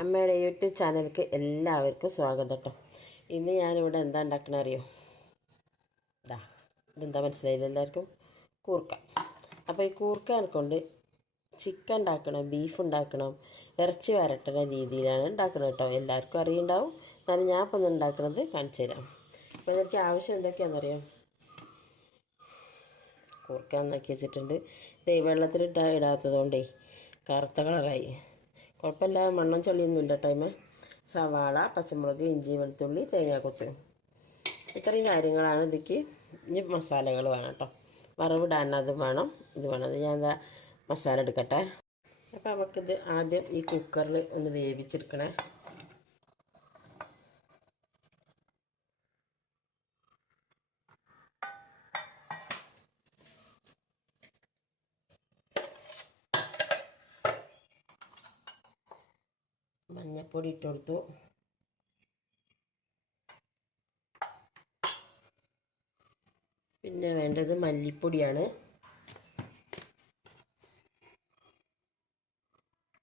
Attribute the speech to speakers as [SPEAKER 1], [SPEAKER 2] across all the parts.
[SPEAKER 1] അമ്മയുടെ യൂട്യൂബ് ചാനലിലേക്ക് എല്ലാവർക്കും സ്വാഗതം കേട്ടോ ഇന്ന് ഞാനിവിടെ എന്താ ഉണ്ടാക്കണ അറിയോ? ഇതാ ഇതെന്താ മനസ്സിലായില്ല എല്ലാവർക്കും? കൂർക്ക. അപ്പോൾ ഈ കൂർക്ക കൊണ്ട് ചിക്കൻ ഉണ്ടാക്കണം ബീഫ് ഉണ്ടാക്കണം ഇറച്ചി വരട്ടുന്ന രീതിയിലാണ് ഉണ്ടാക്കുന്നത് കേട്ടോ എല്ലാവർക്കും അറിയുണ്ടാവും. എന്നാലും ഞാൻ ഇപ്പം ഉണ്ടാക്കുന്നത് കാണിച്ചു തരാം അപ്പോൾ ഇതൊക്കെ ആവശ്യം എന്തൊക്കെയാണെന്നറിയോ? കൂർക്ക നന്നാക്കി വെച്ചിട്ടുണ്ട്. ഇത് ഇടാത്തത് കൊണ്ടേ കറുത്ത കളറായി. കുഴപ്പമില്ല മണ്ണും ചളിയൊന്നുമില്ല ടൈമ് സവാള പച്ചമുളക് ഇഞ്ചി വെളുത്തുള്ളി തേങ്ങാക്കൊത്ത്. ഇത്രയും കാര്യങ്ങളാണ് ഇതിക്ക്. ഇനി മസാലകൾ വേണം കേട്ടോ. വറവിടാൻ അത് വേണം ഇത് വേണം. അത് ഞാൻ എന്താ മസാല എടുക്കട്ടെ. അപ്പോൾ നമുക്കിത് ആദ്യം ഈ കുക്കറിൽ ഒന്ന് വേവിച്ചെടുക്കണേ. മഞ്ഞപ്പൊടി ഇട്ട് കൊടുത്തു പിന്നെ വേണ്ടത് മല്ലിപ്പൊടിയാണ്.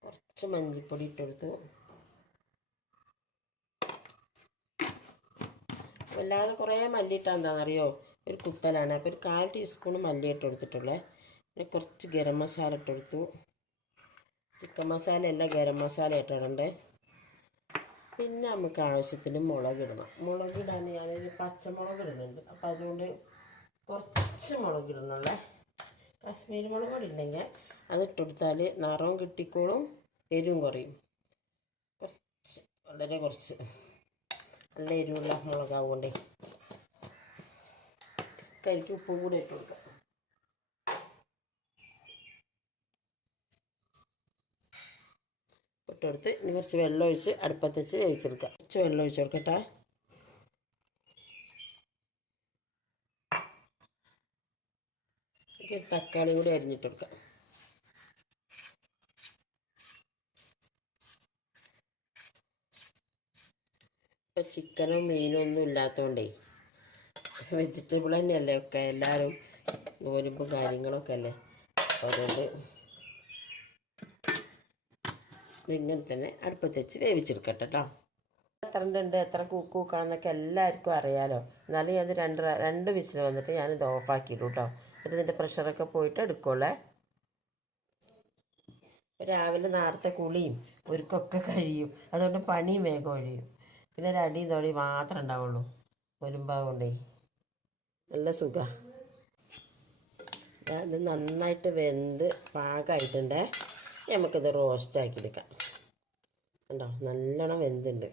[SPEAKER 1] കുറച്ച് മല്ലിപ്പൊടി ഇട്ട് കൊടുത്തു വല്ലാതെ കുറേ മല്ലി ഇട്ടാൽ ഒരു കുത്തലാണ്. അപ്പോൾ ഒരു കാൽ ടീസ്പൂൺ മല്ലി ഇട്ട് കൊടുത്തിട്ടുള്ളേ പിന്നെ കുറച്ച് ഗരം മസാല ഇട്ട് കൊടുത്തു ചിക്കൻ മസാല അല്ല ഗരം മസാല ഇട്ടിടണ്ടേ പിന്നെ നമുക്ക് ആവശ്യത്തിന് മുളക് ഇടണം. മുളക് ഇടാൻ ഞാനൊരു പച്ചമുളക് ഇടുന്നുണ്ട്. അപ്പോൾ അതുകൊണ്ട് കുറച്ച് മുളക് ഇടണല്ലേ കാശ്മീരി മുളക് കൂടി ഉണ്ടെങ്കിൽ അത് ഇട്ടുകൊടുത്താൽ നിറവും കിട്ടിക്കോളും എരിവും കുറയും. കുറച്ച് വളരെ കുറച്ച്. നല്ല എരിവുള്ള മുളകാവുകൊണ്ടേ കരിക്ക് ഉപ്പും കൂടി ഇട്ട് കൊടുക്കാം. ഇട്ടെടുത്ത് ഇനി കുറച്ച് വെള്ളം ഒഴിച്ച് അടുപ്പത്ത് വെച്ച് വേവിച്ചെടുക്കാം. കുറച്ച് വെള്ളം ഒഴിച്ച് കൊടുക്കട്ടെ. തക്കാളി കൂടി അരിഞ്ഞിട്ട് കൊടുക്കാം. ഇപ്പം ചിക്കനും മീനും ഒന്നും ഇല്ലാത്തതുകൊണ്ടേ വെജിറ്റബിൾ തന്നെയല്ലേ ഒക്കെ എല്ലാവരും നോരുമ്പും കാര്യങ്ങളൊക്കെ അല്ലേ? അതുകൊണ്ട് ഇങ്ങനെ തന്നെ അടുപ്പത്ത് വെച്ച് വേവിച്ചെടുക്കട്ടെ കേട്ടോ എത്ര ഉണ്ട് എത്ര കൂക്ക് കൂക്കണമെന്നൊക്കെ എല്ലാവർക്കും അറിയാലോ. എന്നാലും ഞാൻ രണ്ട് രണ്ട് വിസിൽ വന്നിട്ട് ഞാനിത് ഓഫാക്കിയിട്ടു കേട്ടോ എന്നിട്ട് ഇതിന്റെ പ്രഷറൊക്കെ പോയിട്ട് എടുക്കുള്ളേ രാവിലെ നേരത്തെ കുളിയും ഒരുക്കൊക്കെ കഴിയും. അതുകൊണ്ട് പണിയും വേഗം ഒഴിയും. പിന്നെ ഒരു അടിയും തൊടി മാത്രമേ ഉണ്ടാവുള്ളൂ. വരുമ്പാകൊണ്ടേ നല്ല സുഖമാണ് ഇത് നന്നായിട്ട് വെന്ത് പാകമായിട്ടുണ്ടേ നമുക്കിത് റോസ്റ്റ് ആക്കി എടുക്കാം കണ്ടോ? നല്ലോണം വെന്തുണ്ട്.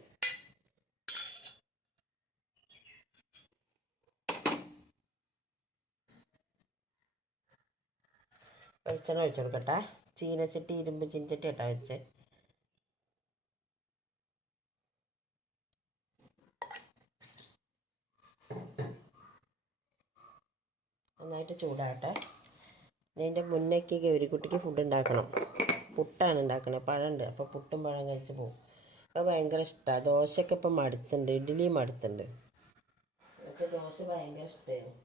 [SPEAKER 1] വെളിച്ചെണ്ണ ഒഴിച്ചു കൊടുക്കട്ടെ. ചീനച്ചട്ടി ഇരുമ്പ് ചീനച്ചട്ടി ഇട്ടാ വെച്ച്. നന്നായിട്ട് ചൂടാകട്ടെ. ഇതിന്റെ ഒരു കുട്ടിക്ക് ഫുഡ് ഉണ്ടാക്കണം. പുട്ടാണ് ഉണ്ടാക്കണത് പഴമുണ്ട് അപ്പോൾ പുട്ടും പഴം കഴിച്ച് പോകും അപ്പോൾ ഭയങ്കര ഇഷ്ടമാണ് ദോശയൊക്കെ ഇപ്പം മടുത്തുണ്ട് ഇഡ്ഡലിയും മടുത്തുണ്ട്. എനിക്ക് ദോശ ഭയങ്കര ഇഷ്ടമായിരുന്നു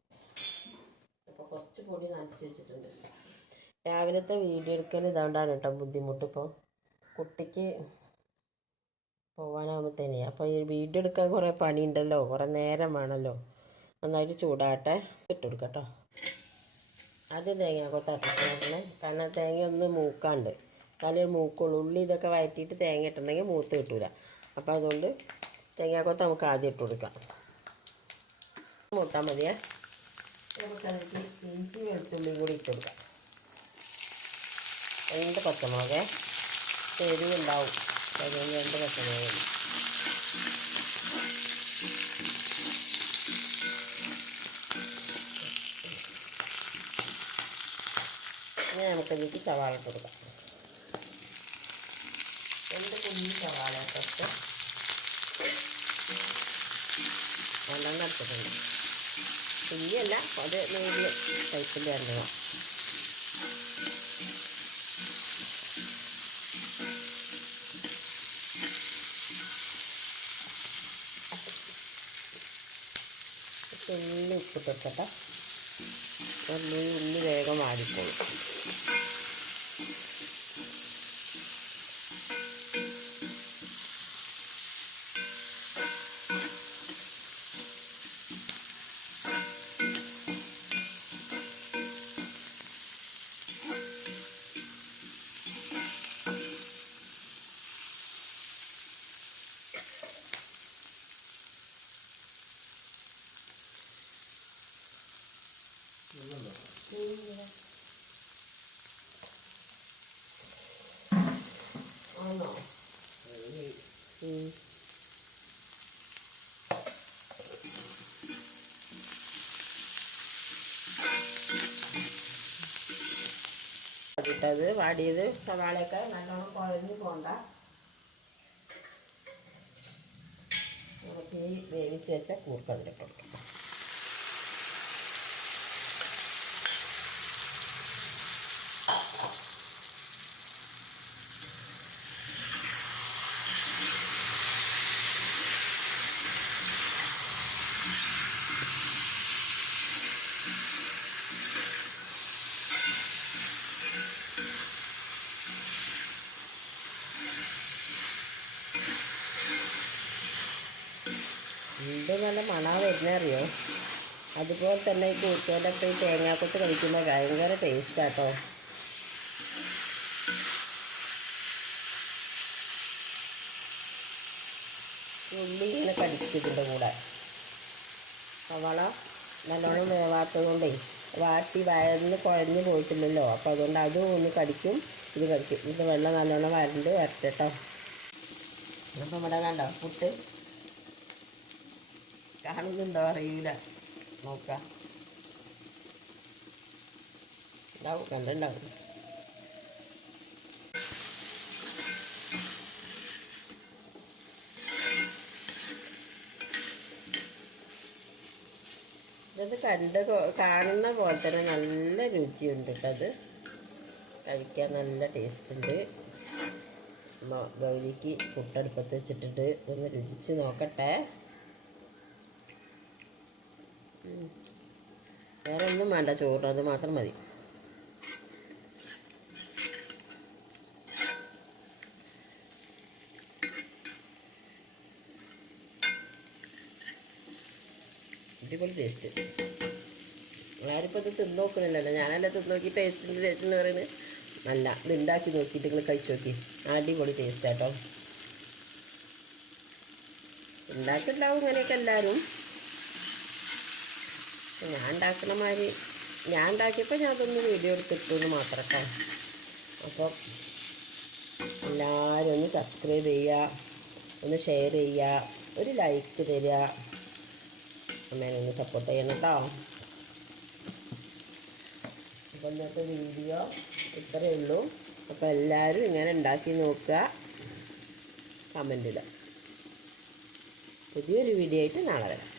[SPEAKER 1] അപ്പോൾ കുറച്ച് പൊടി നനച്ച് വെച്ചിട്ടുണ്ട്. രാവിലത്തെ വീഡിയോ എടുക്കൽ ഇതുകൊണ്ടാണ് കേട്ടോ ബുദ്ധിമുട്ട് ഇപ്പോൾ കുട്ടിക്ക് പോകാനാകുമ്പോഴത്തേനെ അപ്പോൾ ഈ വീഡിയോ എടുക്കാൻ കുറേ പണിയുണ്ടല്ലോ കുറേ നേരം വേണമല്ലോ നന്നായിട്ട് ചൂടാട്ടെ ഇട്ട് കൊടുക്കാം കേട്ടോ ആദ്യം തേങ്ങ കൊത്താട്ടിട്ടുണ്ടേ കാരണം തേങ്ങ ഒന്ന് മൂക്കാണ്ട്. തലേ മൂക്കുള്ളൂ. ഉള്ളി ഇതൊക്കെ വഴറ്റിയിട്ട് തേങ്ങ ഇട്ടുണ്ടെങ്കിൽ മൂത്ത് കിട്ടൂല. അപ്പോൾ അതുകൊണ്ട് തേങ്ങാക്കൊത്ത് നമുക്ക് ആദ്യം ഇട്ട് കൊടുക്കാം. മൂത്താൽ മതിയേ. ഇഞ്ചി വെളുത്തുള്ളിയും കൂടി ഇട്ട് കൊടുക്കാം. രണ്ട് പച്ചമുളക്. എരിവുണ്ടാവും. രണ്ട് പച്ചമുളക് ഇനി നമുക്കതിലേക്ക് സവാള ഇട്ട് കൊടുക്കാം. രണ്ട് കുഞ്ഞി സവാള ഇട്ടിട്ട് രണ്ടെണ്ണം എടുത്തിട്ടുണ്ട്. കുഞ്ഞല്ല അത് മീഡിയം ടൈപ്പിന്റെ അല്ല ഉള്ളി ഉള്ളി വേഗം ആടിക്കോളും ഉം. അതിട്ടത് വാടിയത് സവാളയൊക്കെ നല്ലോണം കുഴഞ്ഞു പോണ്ട നമുക്ക് ഈ വേവിച്ച് വെച്ച കൂർക്ക എന്ത് നല്ല മണാ വരുന്നേ അറിയോ? അതുപോലെ തന്നെ ഈ ഒപ്പം ഈ തേങ്ങാക്കൊത്ത് കഴിക്കുമ്പോൾ ഭയങ്കര ടേസ്റ്റാട്ടോ ഉള്ളി ഇങ്ങനെ കടിച്ചിട്ടുണ്ട് കൂടെ. സവാള നല്ലോണം വേവാത്തത് കൊണ്ടേ വാട്ടി വയറിന് കുഴഞ്ഞു പോയിട്ടില്ലല്ലോ. അപ്പോൾ അതുകൊണ്ട് അതും ഒന്ന് കടിക്കും ഇത് കടിക്കും. ഇത് വെള്ളം നല്ലോണം വരണ്ട് വരട്ടെട്ടോ അപ്പം ഇവിടെ കണ്ടോ? പുട്ട്. കാണുന്നുണ്ടോ അറിയില്ല നോക്കാം. ഉണ്ടാവും കണ്ടുണ്ടാവും ഇത് കണ്ട് കാണുന്ന പോലെ തന്നെ നല്ല രുചിയുണ്ട് കേട്ടോ അത്. കഴിക്കാൻ നല്ല ടേസ്റ്റ് ഉണ്ട് ഗൗരിക്ക് പുട്ടടുപ്പത്ത് വെച്ചിട്ടിട്ട് ഒന്ന് രുചിച്ച് നോക്കട്ടെ. വേറെ ഒന്നും വേണ്ട ചോറ് അത് മാത്രം മതി. അടിപൊളി ടേസ്റ്റ് ആരിപ്പോൾ ഇത് തിന്ന് നോക്കണില്ലല്ലോ ഞാനല്ല തിന്ന് നോക്കി ടേസ്റ്റിന്റെ ടേസ്റ്റ് എന്ന് പറയുന്നത് നല്ല ഇത് ഉണ്ടാക്കി നോക്കിയിട്ട് നിങ്ങൾ കഴിച്ചു നോക്കി. അടിപൊളി ടേസ്റ്റ് ആട്ടോ. ഉണ്ടാക്കിണ്ടാവും ഇങ്ങനെയൊക്കെ എല്ലാവരും ഞാൻ ഉണ്ടാക്കുന്ന മാതിരി ഞാൻ ഉണ്ടാക്കിയപ്പോൾ ഞാൻ അതൊന്ന് വീഡിയോ എടുത്തിട്ടു എന്ന് മാത്രം അപ്പോൾ എല്ലാവരും ഒന്ന് സബ്സ്ക്രൈബ് ചെയ്യുക ഒന്ന് ഷെയർ ചെയ്യുക ഒരു ലൈക്ക് തരിക അമ്മേനെ ഒന്ന് സപ്പോർട്ട് ചെയ്യണം കേട്ടോ അപ്പോൾ ഇന്നത്തെ വീഡിയോ ഇത്രയേ ഉള്ളൂ. അപ്പോൾ എല്ലാവരും ഇങ്ങനെ ഉണ്ടാക്കി നോക്കുക. കമന്റ് ഇടുക. പുതിയൊരു വീഡിയോ ആയിട്ട് നാളെ വരാം.